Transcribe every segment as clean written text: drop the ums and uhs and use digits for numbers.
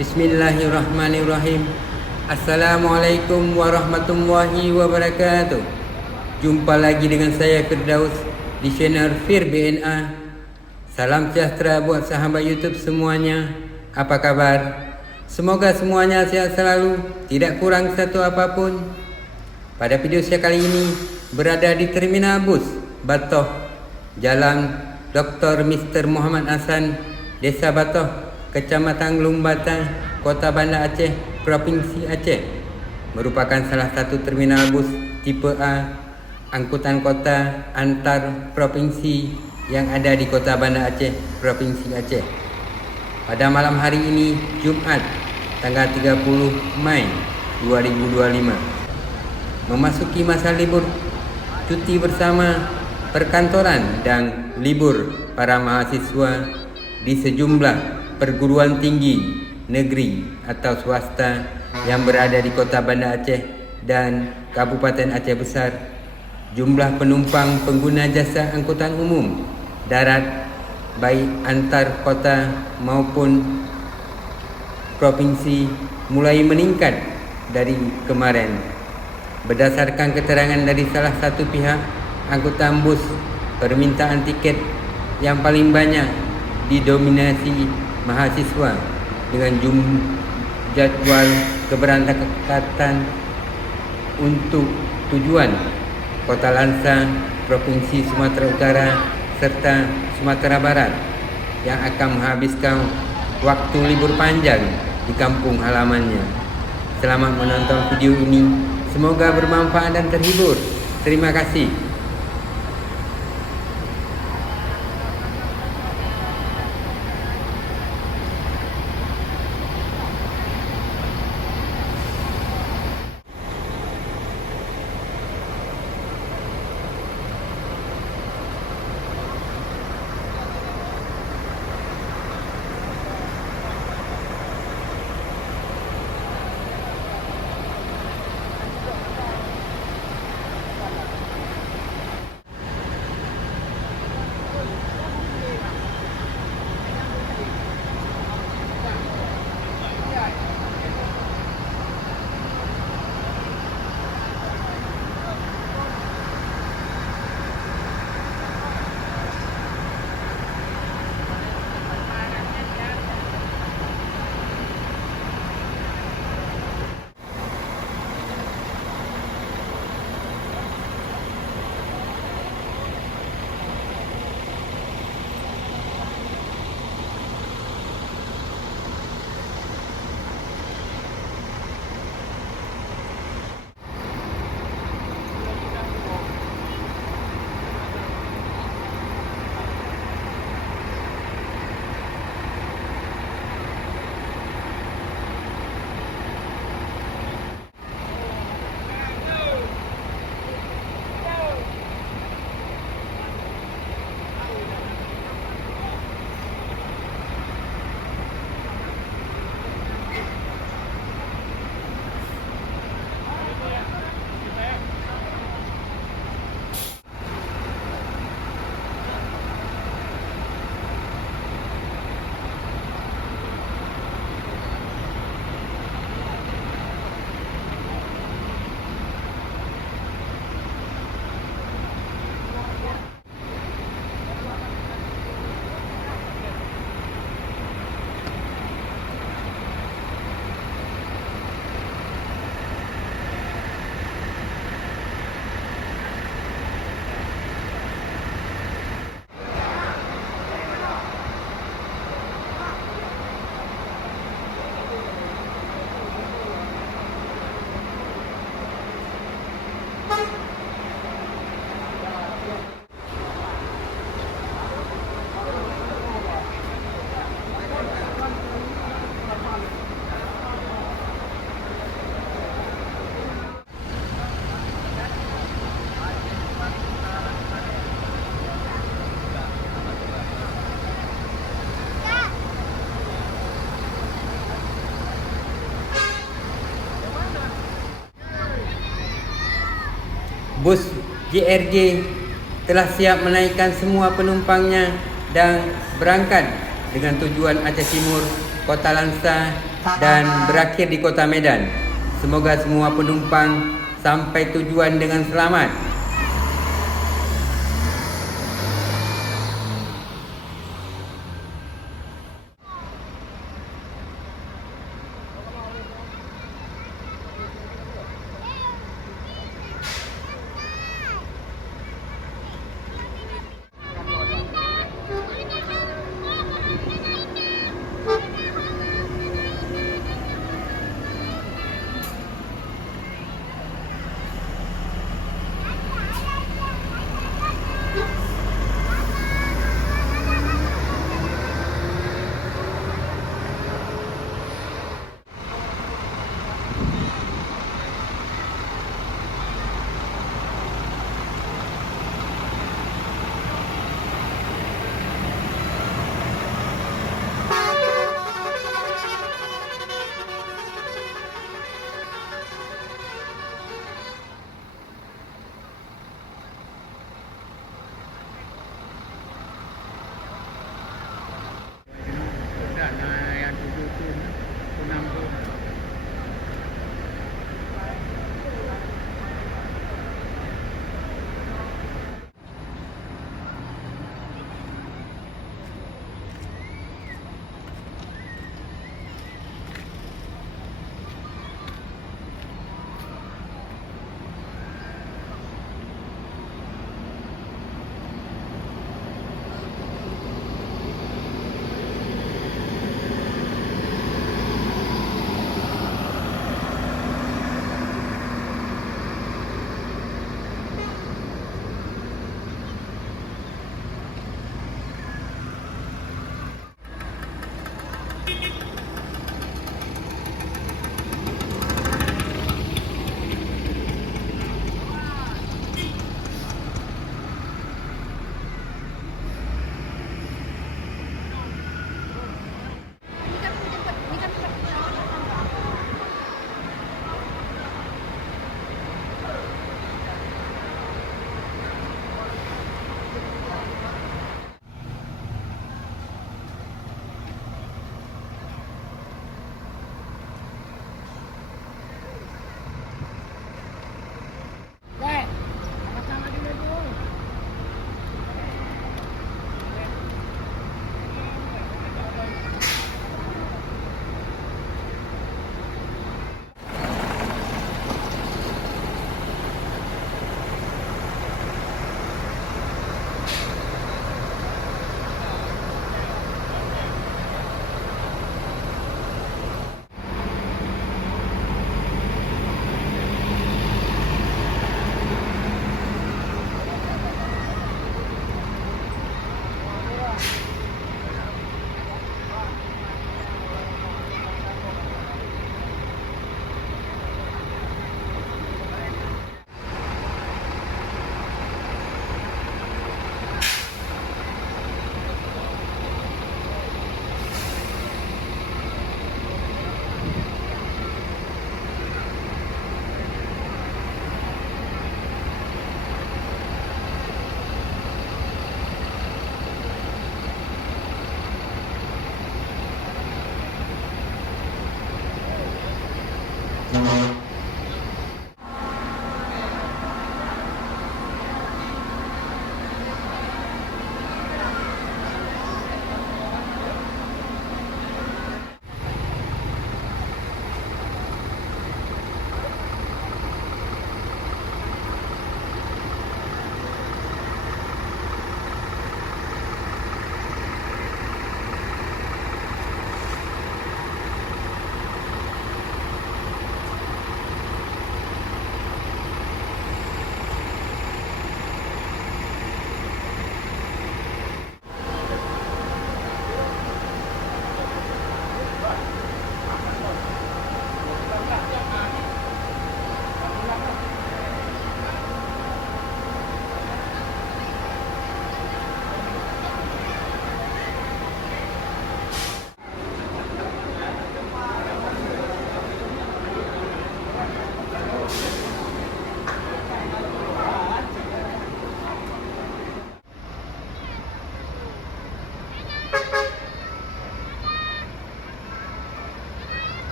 Bismillahirrahmanirrahim. Assalamualaikum warahmatullahi wabarakatuh. Jumpa lagi dengan saya Firdaus di channel Fir BNA. Salam sejahtera buat sahabat YouTube semuanya. Apa kabar? Semoga semuanya sehat selalu, tidak kurang satu apapun. Pada video saya kali ini berada di Terminal Bus Batoh, Jalan Dr. Mr. Muhammad Hasan, Desa Batoh, Kecamatan Lumbata, Kota Banda Aceh, Provinsi Aceh. Merupakan salah satu terminal bus tipe A, angkutan kota antar provinsi yang ada di Kota Banda Aceh, Provinsi Aceh. Pada malam hari ini, Jumat, tanggal 30 Mei 2025. Memasuki masa libur cuti bersama perkantoran dan libur para mahasiswa di sejumlah perguruan tinggi negeri atau swasta yang berada di Kota Banda Aceh dan Kabupaten Aceh Besar. Jumlah penumpang pengguna jasa angkutan umum darat baik antar kota maupun provinsi mulai meningkat dari kemarin. Berdasarkan keterangan dari salah satu pihak angkutan bus, permintaan tiket yang paling banyak didominasi mahasiswa dengan jadwal keberangkatan untuk tujuan Kota Lansa, Provinsi Sumatera Utara serta Sumatera Barat yang akan menghabiskan waktu libur panjang di kampung halamannya. Selamat menonton video ini. Semoga bermanfaat dan terhibur. Terima kasih. Bus JRJ telah siap menaikkan semua penumpangnya dan berangkat dengan tujuan Aceh Timur, Kota Lansa, dan berakhir di Kota Medan. Semoga semua penumpang sampai tujuan dengan selamat.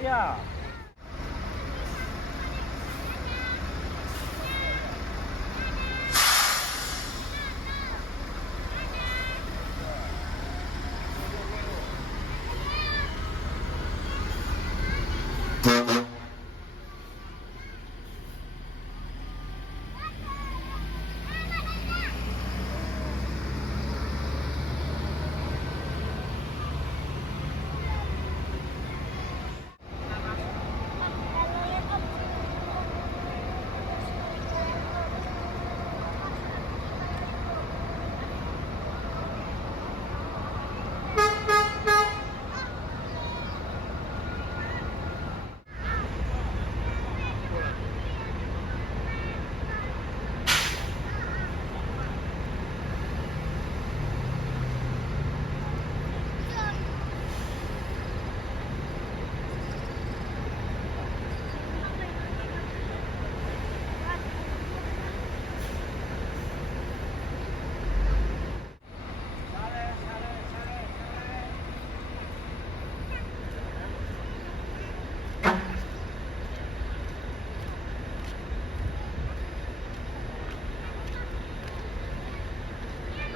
Iya.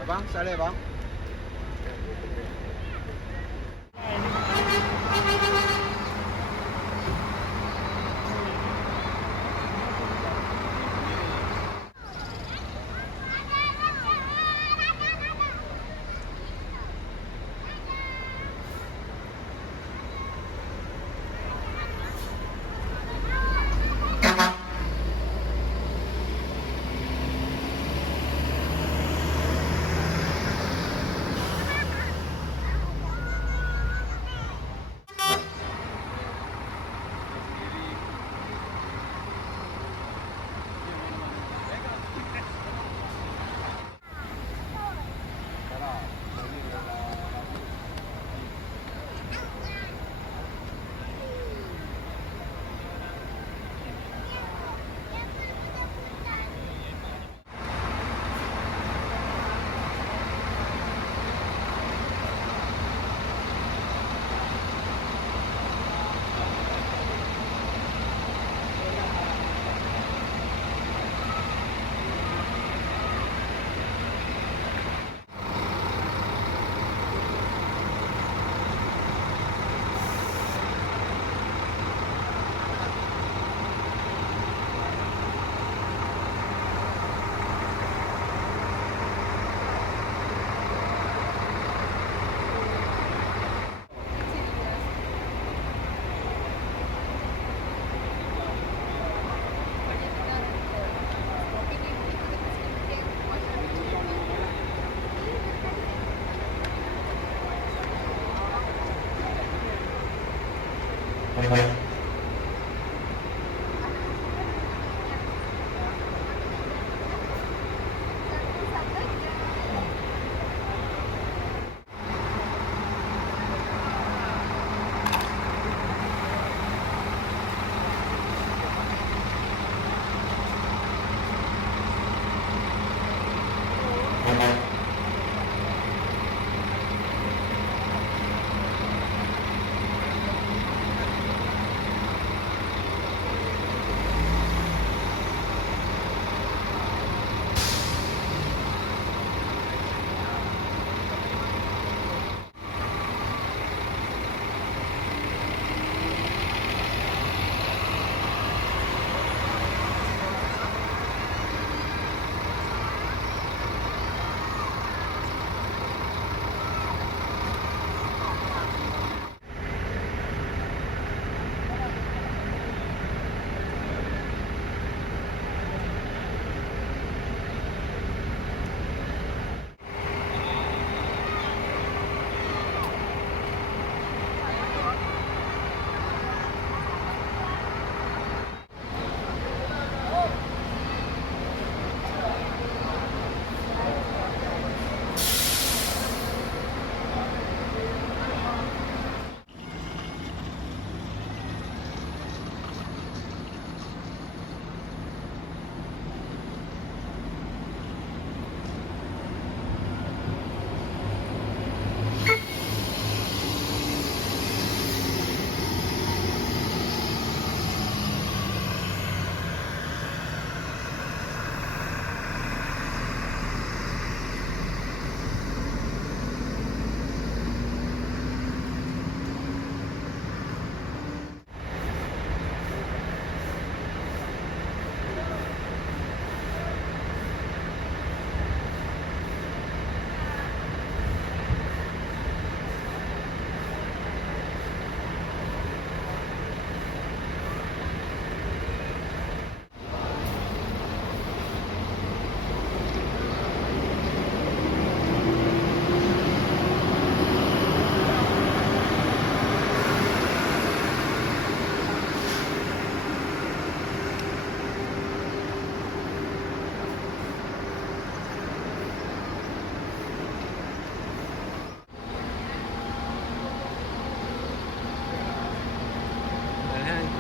Ya bang, saleh bang.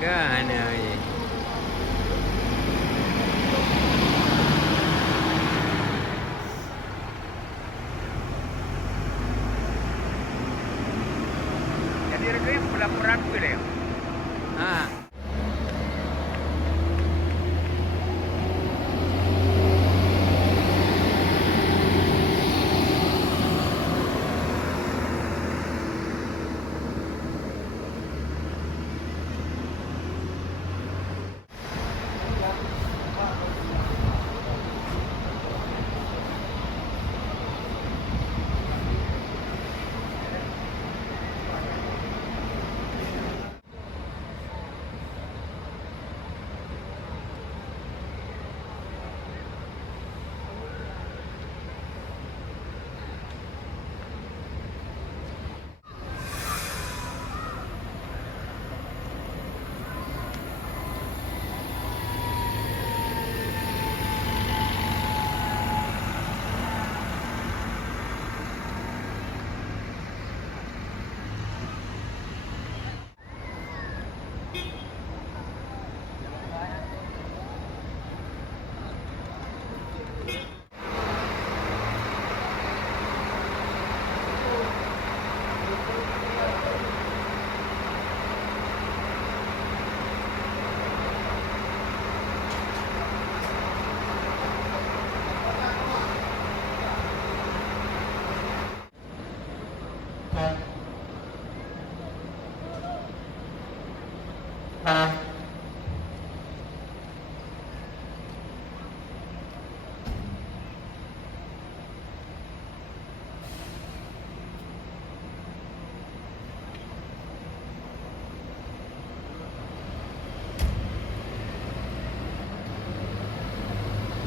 Kan ai. Jadi reganya pura-pura tu dia. Ha.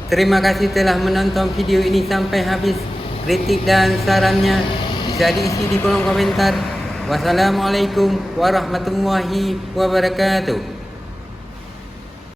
Terima kasih telah menonton video ini sampai habis. Kritik dan sarannya bisa diisi di kolom komentar. Wassalamualaikum warahmatullahi wabarakatuh.